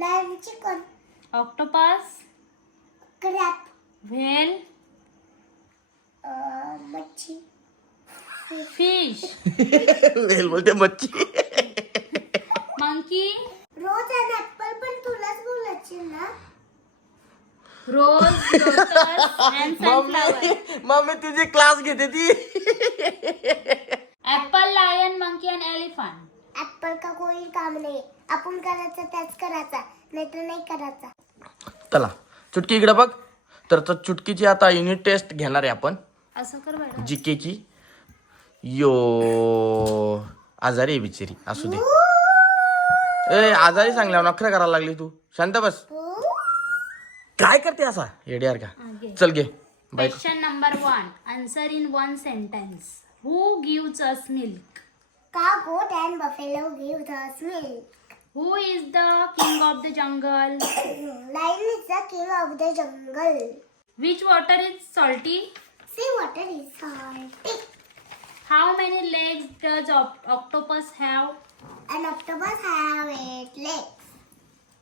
Lion chicken. Octopus. Crab. Whale. मच्छी. Fish. वेल बोलते मच्छी. Monkey. रोज आणि ऍपल पण तुलाच बोलायचे ना. Rose. Lotus. And sunflower. Mummy तुझी क्लास घेते ती. Apple, lion, monkey and elephant. Apple का कोई काम नाही. आपण करायचं त्याच करायचा, नाहीतर नाही करायचा. चला चुटकी इकडे बघ. तर चुटकीची आता युनिट टेस्ट घेणार आहे आपण असं कर बरं. जीके ची. यो आजारी आहे बिचारी, असू दे. ए आजारी सांगल्या नखरे करायला लागली तू. शांत बस. काय करते असा येड्यार का. Okay. चल घे bye. Question number 1. Answer in one sentence. Who gives us milk? Cow, goat and buffalo give us milk. Who is the king of the jungle? Lion is the king of the jungle. Which water is salty? Sea water is salty. How many legs does octopus have? An octopus have 8 legs.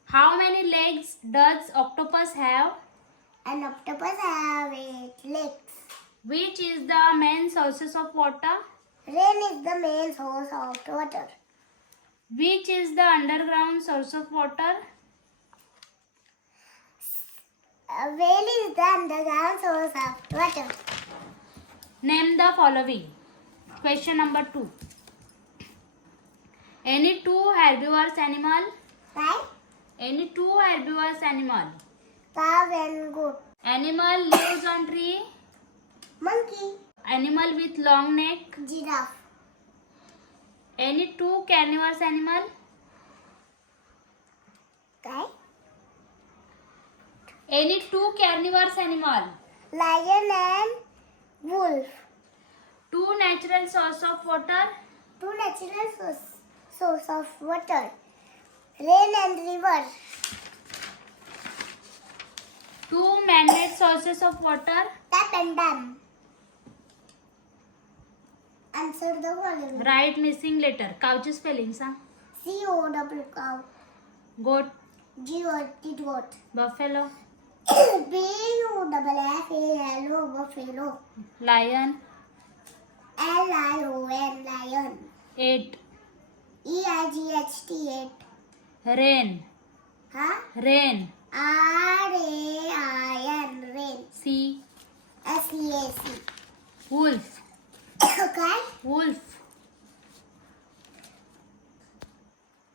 How many legs does octopus have? An octopus have 8 legs. Which is the main sources of water? Rain is the main source of water. Which is the underground source of water? A whale is the underground source of water. Name the following. Question number 2. Any two herbivorous animal? Right? Any two herbivorous animal. Cow and goat. Animal lives on tree. Monkey. Animal with long neck. Giraffe. Any two carnivorous animal. Right? Any two carnivorous animal. Lion and wolf. Two natural source of water. Two natural source of water. Rain and river. Two man-made sources of water. Tap and dam. Answer the following. Write missing letter. Cowची spelling सांग. C-O-W cow. Goat. G-O-T goat. Buffalo. B-U-F-F-A-L-O buffalo. Lion. L-I-O-N lion. 8. E-I-G-H-T 8. Rain. Huh? Rain. R-A-I-N rain. C. S-E-A-C. Wolf. Okay? Wolf.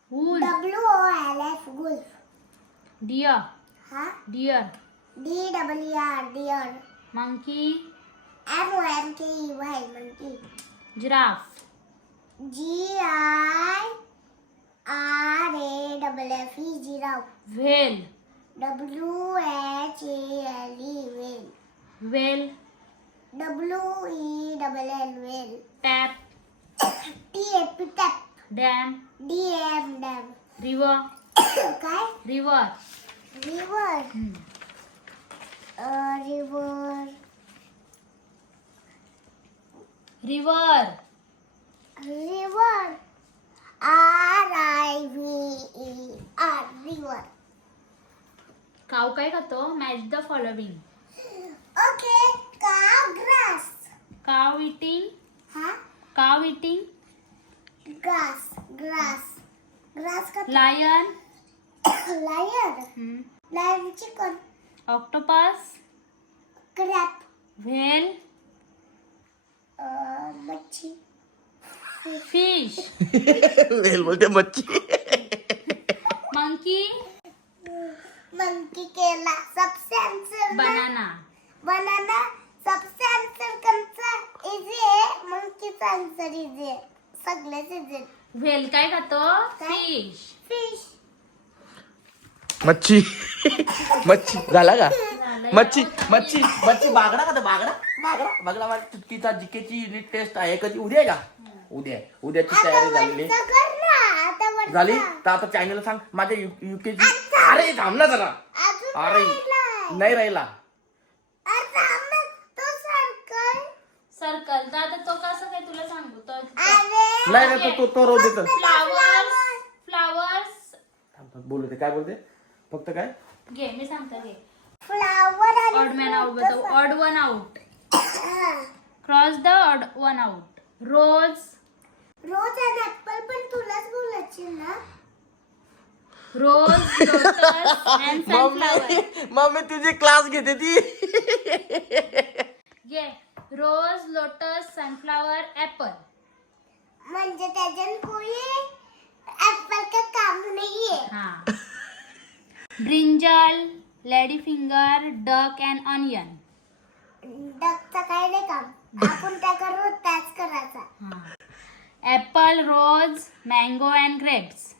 Wolf. W-O-L-F wolf. Deer. Huh? Deer. D-W-R deer. Monkey. M-O-N-K-E-Y monkey. Giraffe. G-I-R-A-F-F-E giraffe. Whale. W-H-A-L-E whale. Whale. W-E-L-L whale. Tap. T-A-P tap. Dam. D-A-M dam. River. Okay? River. River. River. River. River. R-I-V-E-R river. Cow काय खातो? Match the following. Okay. Cow grass. Cow eating. Huh? Cow eating. Grass. Grass. Grass का Lion. lion. Lion chicken. Octopus. Crab. Whale. मच्छी. Fish. वेल बोलते मच्छी. Monkey. Monkey केला. सबसे answer Banana. Banana सबसे answer कोणचा इझी आहे. मंकीचा आंसर इझी आहे. सगळेच इझी. Whale काय खातो? Fish. फिश. मच्छी. मच्छी झाला का. मच्छी मच्छी मच्छी. बागडा का तो बागडा. बागडा बागडा माझ्या चुटकीचा जीकेची युनिट टेस्ट आहे कधी. उद्या आहे का. उद्या आहे. उद्याची तयारी झालेली वरचा कर ना. आता वरचा. झाली. तर आता चॅनल सांग माझ्या युकेची. अरे थांब ना जरा. अजून अरे राहिलाय. नाही राहिला. अरे थांब ना. तो सर्कल. Circle. दादा तो कसं काय तुला सांगू तो. अरे नाही तो रोज देतो. Flowers. Flowers. बोलू दे, काय बोलते फक्त काय? घे मी सांगते घे. फ्लावर आणि ऑड मॅन आउट बताओ. Odd one out. Cross the odd one out. Rose. Rose आणि ऍपल पण तुलाच बोलायची ना. Rose, lotus and sunflower. Mummy तुझी क्लास घेते ती. घे. Rose, lotus, sunflower, apple. म्हणजे त्याच्यात कोणी ऍपल का काम नाहीये. हा. Brinjal, lady finger, duck and onion. डकचं काय नाही काम, आपण त्या करू त्याच करायचा. Apple, rose, mango and grapes.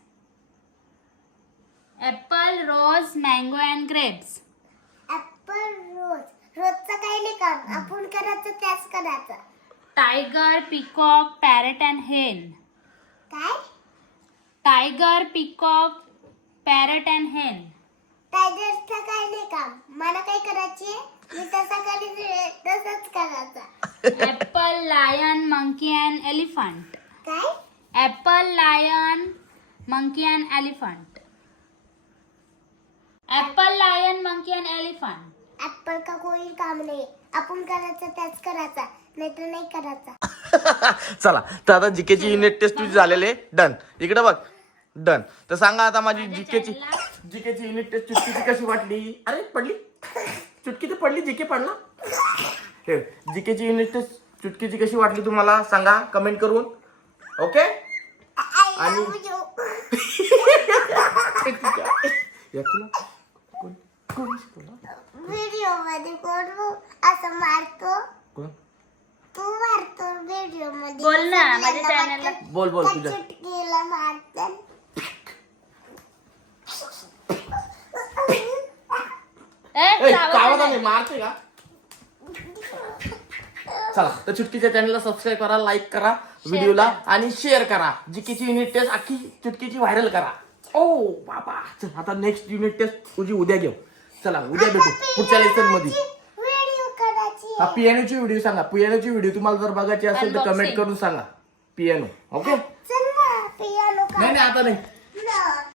Apple, rose, mango and grapes. Apple रोजचं काय नाही काम, आपण करायचं त्याच करायचं. टायगर, पिकॉक, पॅरेट अँड हेन. काय? टायगर, पिकॉक, पॅरेट अँड हेन. टायगरचं काय नाही काम, मला काय करायचे मी तसं करीन तसंच करायचं. Apple, lion, monkey and elephant. काय? Apple, lion, monkey and elephant. Apple, lion, monkey and elephant. Apple का कोणी काम नाही, आपण करायचं त्याच करायचा, नाही तर नाही करायचा. चला तर आता जीकेची युनिट टेस्ट तुझी झालेले डन. इकडे बघ डन. तर सांगा आता माझी जीकेची युनिट टेस्ट चुटकीची कशी वाटली? अरे पडली चुटकी तर पडली, जीके पडला. जीकेची युनिट टेस्ट चुटकीची कशी वाटली तुम्हाला सांगा कमेंट करून. ओके. आणि व्हिडिओ मध्ये कोण असं मारतो? तू मारतो व्हिडिओ मध्ये. बोल ना माझ्या चॅनलला. बोल बोल तुझ्या. चुटकीला मारतात. मारते का? चला तर चुटकीच्या चॅनलला सबस्क्राईब करा, लाईक करा व्हिडिओला आणि शेअर करा. जीकेची युनिट टेस्ट अख्खी चुटकीची व्हायरल करा. ओ बाबा चल आता नेक्स्ट युनिट टेस्ट तुझी उद्या घेऊ. चला उद्या भेटू पुढच्या लेसन मध्ये. व्हिडिओ करायची. हा पियानोची व्हिडिओ सांगा. पियानोची व्हिडिओ तुम्हाला जर बघायची असेल तर कमेंट करून सांगा. पियानो. ओके. चल ना पियानो नाही आता नाही. का